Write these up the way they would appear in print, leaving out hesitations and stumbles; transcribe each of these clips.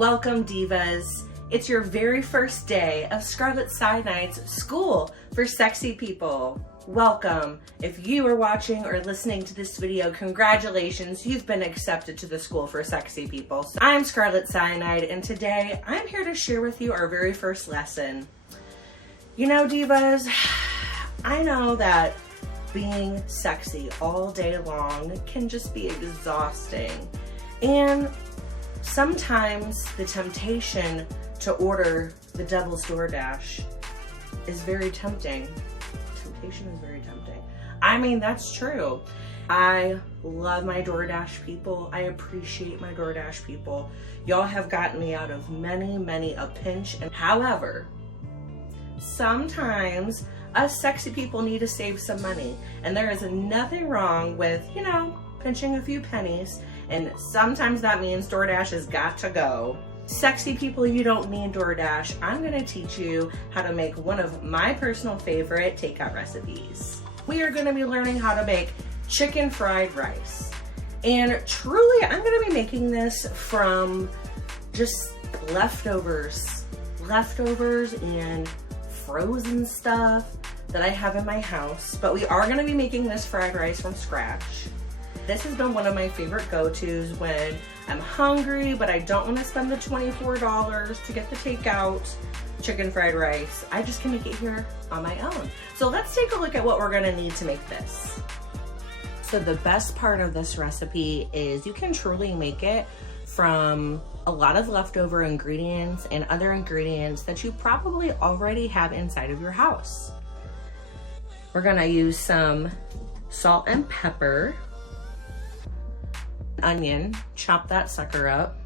Welcome, divas. It's your very first day of Scarlett Syanide's School for Sexy People. Welcome. If you are watching or listening to this video, congratulations, you've been accepted to the School for Sexy People. So I'm Scarlett Syanide, and today I'm here to share with you our very first lesson. You know, divas, I know that being sexy all day long can just be exhausting. And sometimes the temptation to order the devil's DoorDash is very tempting. Temptation is very tempting. I mean, that's true. I love my DoorDash people. I appreciate my DoorDash people. Y'all have gotten me out of many a pinch. And however, sometimes us sexy people need to save some money. And there is nothing wrong with, you know, pinching a few pennies. And sometimes that means DoorDash has got to go. Sexy people, you don't need DoorDash. I'm gonna teach you how to make one of my personal favorite takeout recipes. We are gonna be learning how to make chicken fried rice. And truly, I'm gonna be making this from just leftovers and frozen stuff that I have in my house. But we are gonna be making this fried rice from scratch. This has been one of my favorite go-tos when I'm hungry, but I don't want to spend the $24 to get the takeout chicken fried rice. I just can make it here on my own. So let's take a look at what we're gonna need to make this. So the best part of this recipe is you can truly make it from a lot of leftover ingredients and other ingredients that you probably already have inside of your house. We're gonna use some salt and pepper, onion, chop that sucker up,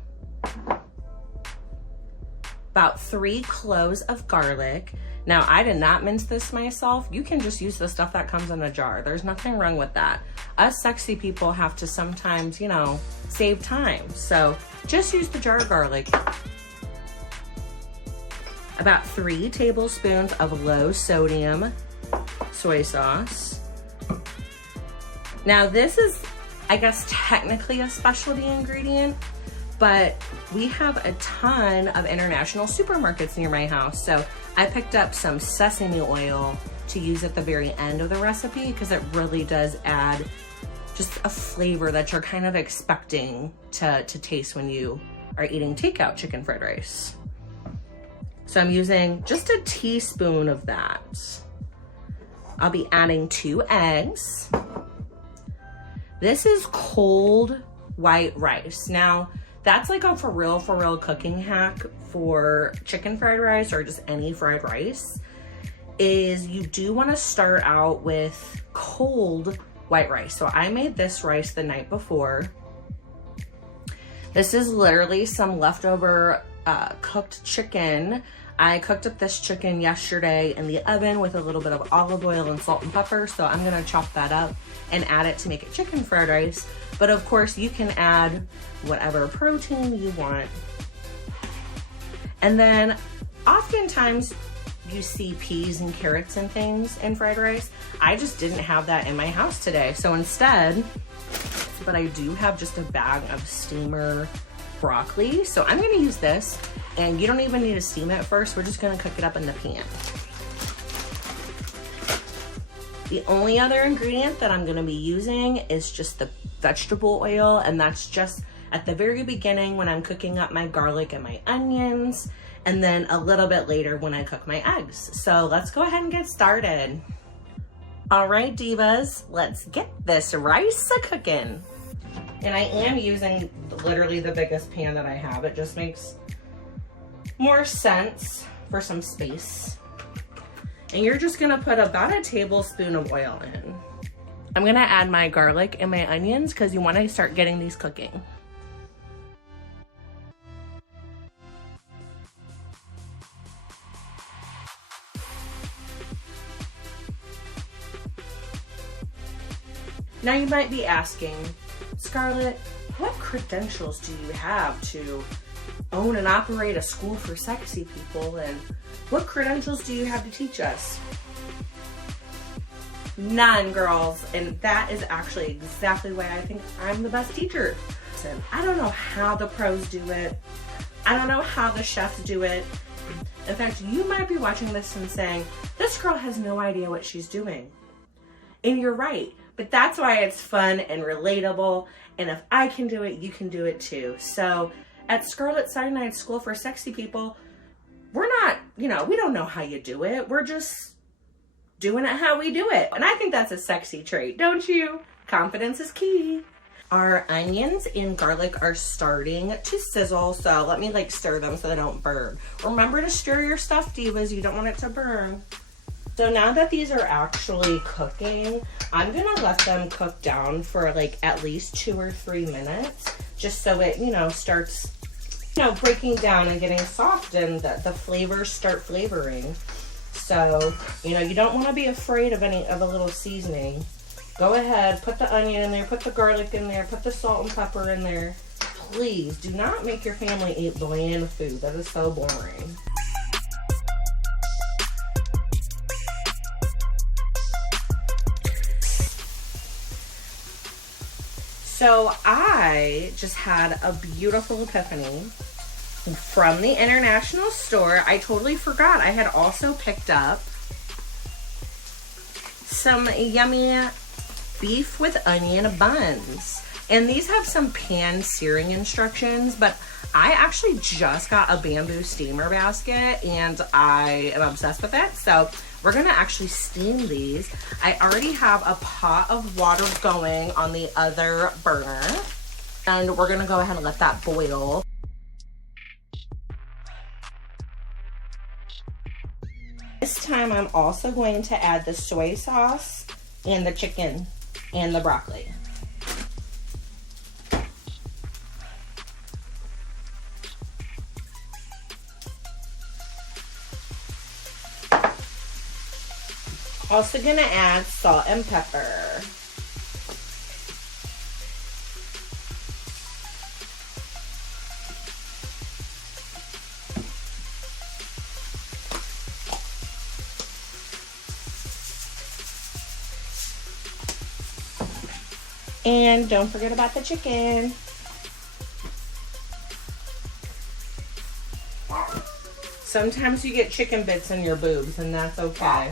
about 3 cloves of garlic. Now, I did not mince this myself. You can just use the stuff that comes in a jar. There's nothing wrong with that. Us sexy people have to sometimes, you know, save time. So just use the jar of garlic. About 3 tablespoons of low sodium soy sauce. Now this is, I guess, technically a specialty ingredient, but we have a ton of international supermarkets near my house. So I picked up some sesame oil to use at the very end of the recipe because it really does add just a flavor that you're kind of expecting to taste when you are eating takeout chicken fried rice. So I'm using just a teaspoon of that. I'll be adding 2 eggs. This is cold white rice. Now, that's like a for real cooking hack for chicken fried rice or just any fried rice, is you do want to start out with cold white rice. So I made this rice the night before. This is literally some leftover cooked chicken. I cooked up this chicken yesterday in the oven with a little bit of olive oil and salt and pepper. So I'm gonna chop that up and add it to make it chicken fried rice. But of course you can add whatever protein you want. And then oftentimes you see peas and carrots and things in fried rice. I just didn't have that in my house today. So instead, but I do have just a bag of steamer broccoli. So I'm gonna use this, and you don't even need to steam it first. We're just gonna cook it up in the pan. The only other ingredient that I'm gonna be using is just the vegetable oil, and that's just at the very beginning when I'm cooking up my garlic and my onions, and then a little bit later when I cook my eggs. So let's go ahead and get started. All right, divas, let's get this rice a-cooking. And I am using literally the biggest pan that I have. It just makes more sense for some space. And you're just gonna put about a tablespoon of oil in. I'm gonna add my garlic and my onions because you wanna start getting these cooking. Now you might be asking, Scarlett, what credentials do you have to own and operate a school for sexy people, and what credentials do you have to teach us? None, girls, and that is actually exactly why I think I'm the best teacher. I don't know how the pros do it, I don't know how the chefs do it. In fact, you might be watching this and saying, this girl has no idea what she's doing. And you're right, but that's why it's fun and relatable. And if I can do it, you can do it too. So at Scarlett Syanide School for Sexy People, we're not, we don't know how you do it. We're just doing it how we do it. And I think that's a sexy trait, don't you? Confidence is key. Our onions and garlic are starting to sizzle, so let me stir them so they don't burn. Remember to stir your stuff, divas. You don't want it to burn. So now that these are actually cooking, I'm gonna let them cook down for at least 2 or 3 minutes, just so it, starts, breaking down and getting soft, and the flavors start flavoring. So, you don't want to be afraid of a little seasoning. Go ahead, put the onion in there, put the garlic in there, put the salt and pepper in there. Please do not make your family eat bland food. That is so boring. So I just had a beautiful epiphany from the international store. I totally forgot I had also picked up some yummy beef with onion buns. And these have some pan searing instructions, but I actually just got a bamboo steamer basket and I am obsessed with it. So we're gonna actually steam these. I already have a pot of water going on the other burner, and we're gonna go ahead and let that boil. This time I'm also going to add the soy sauce and the chicken and the broccoli. Also gonna add salt and pepper. And don't forget about the chicken. Sometimes you get chicken bits in your boobs, and that's okay.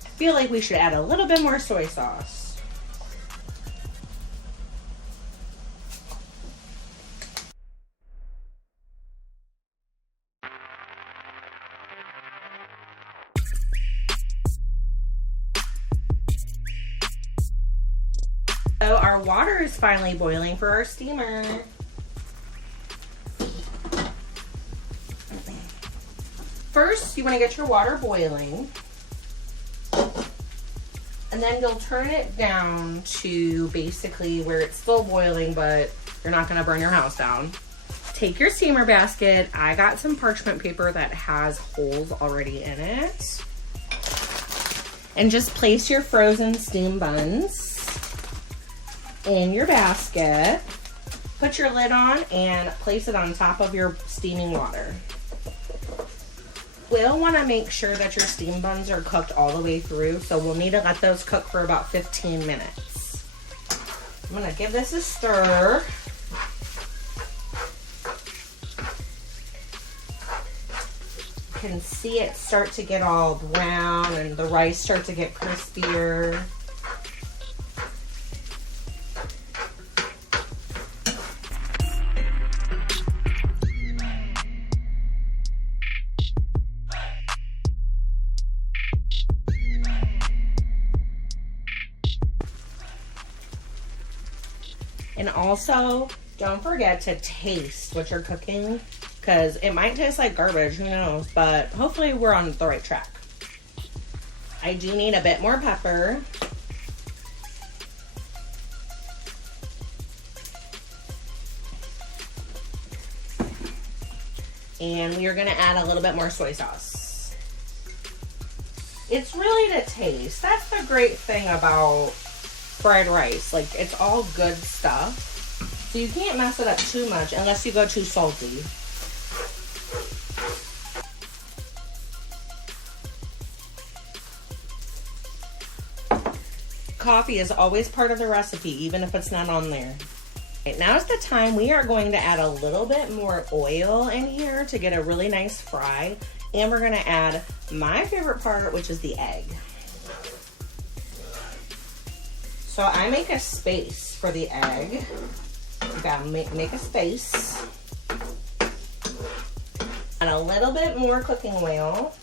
I feel like we should add a little bit more soy sauce. So our water is finally boiling for our steamer. First, you want to get your water boiling. And then you'll turn it down to basically where it's still boiling, but you're not gonna burn your house down. Take your steamer basket. I got some parchment paper that has holes already in it. And just place your frozen steam buns in your basket. Put your lid on and place it on top of your steaming water. We'll want to make sure that your steam buns are cooked all the way through, so we'll need to let those cook for about 15 minutes. I'm going to give this a stir. You can see it start to get all brown and the rice start to get crispier. And also, don't forget to taste what you're cooking, because it might taste like garbage, who knows, but hopefully we're on the right track. I do need a bit more pepper. And we are gonna add a little bit more soy sauce. It's really to taste. That's the great thing about fried rice. Like, it's all good stuff. So you can't mess it up too much unless you go too salty. Coffee is always part of the recipe, even if it's not on there. Right, now is the time we are going to add a little bit more oil in here to get a really nice fry. And we're gonna add my favorite part, which is the egg. So I make a space for the egg. You gotta make a space. And a little bit more cooking oil.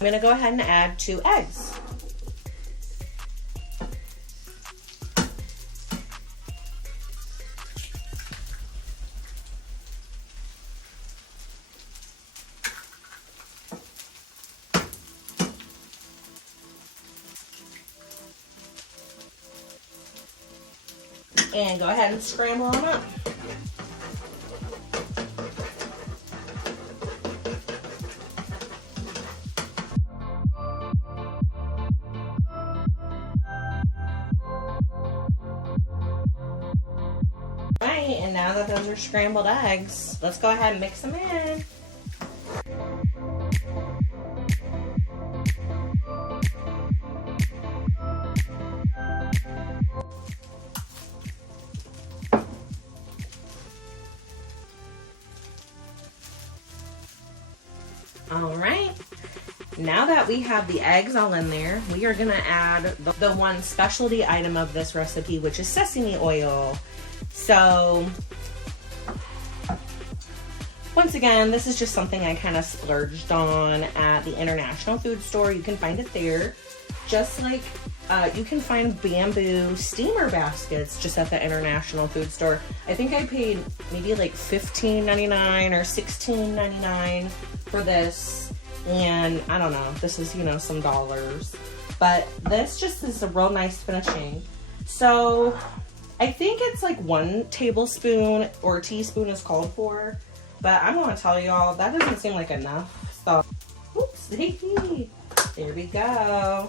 I'm gonna go ahead and add 2 eggs. And go ahead and scramble them up. Right, and now that those are scrambled eggs, let's go ahead and mix them in. All right, now that we have the eggs all in there, we are gonna add the one specialty item of this recipe, which is sesame oil. So, once again, this is just something I kind of splurged on at the International Food Store. You can find it there. Just like you can find bamboo steamer baskets just at the International Food Store. I think I paid maybe like $15.99 or $16.99 for this. And I don't know, this is, you know, some dollars. But this just is a real nice finishing. So I think it's like 1 tablespoon or teaspoon is called for. But I'm gonna tell y'all, that doesn't seem like enough. So, oops, there we go.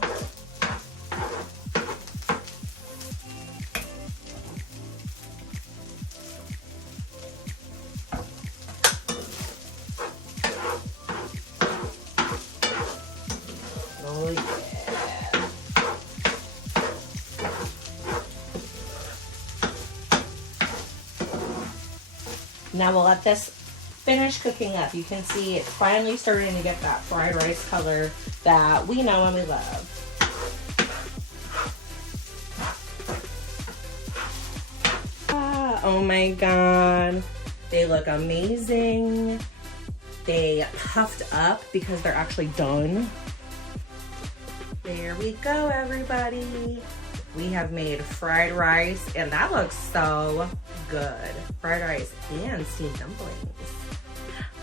Oh yeah. Now we'll let this finish cooking up. You can see it's finally starting to get that fried rice color that we know and we love. Oh my God. They look amazing. They puffed up because they're actually done. There we go, everybody. We have made fried rice, and that looks so good. Fried rice and steamed dumplings.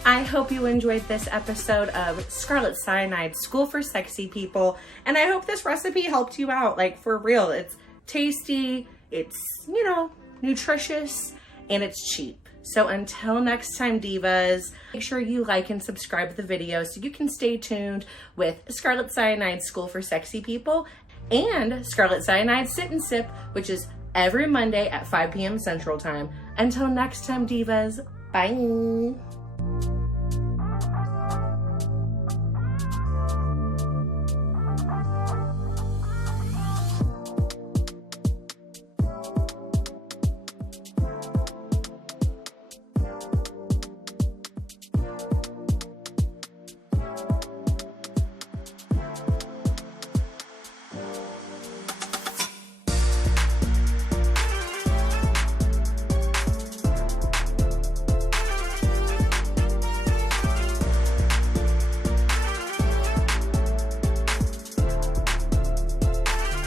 I hope you enjoyed this episode of Scarlett Syanide, School for Sexy People, and I hope this recipe helped you out. Like, for real, it's tasty, it's, you know, nutritious, and it's cheap. So until next time, divas, make sure you like and subscribe to the video so you can stay tuned with Scarlett Syanide, School for Sexy People, and Scarlett Syanide Sit and Sip, which is every Monday at 5 p.m. Central Time. Until next time, divas, bye.